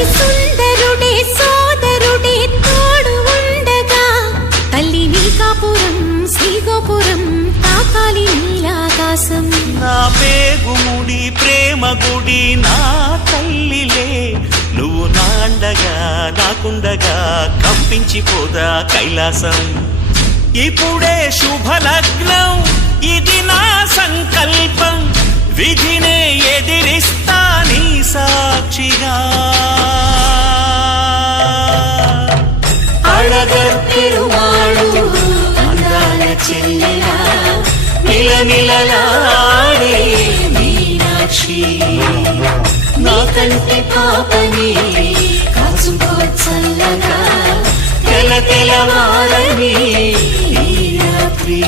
అతి సుందరుడే సోదరుడే తోడు ఉండగా తల్లి నీ కాపురం శ్రీగోపురం తాకాలి నీలాకాశం. నా పేగుముడి ప్రేమ గుడి నా తల్లిలే, నువ్వు నాండగా నాకుండగా కంపించిపోదా కైలాసం. ఇప్పుడే శుభలగ్నం ఇది నా సంకల్పం, విధినే ఎదిరిస్తా నీ సాక్షిగా. అళగర్ పెరుమాళు అందాల చెల్లెలా నిలనిలలాడే మీనాక్షి, నా కంటి పాపని కాచుకో చల్లగా తెల తెలవారని ఈ రాత్రి.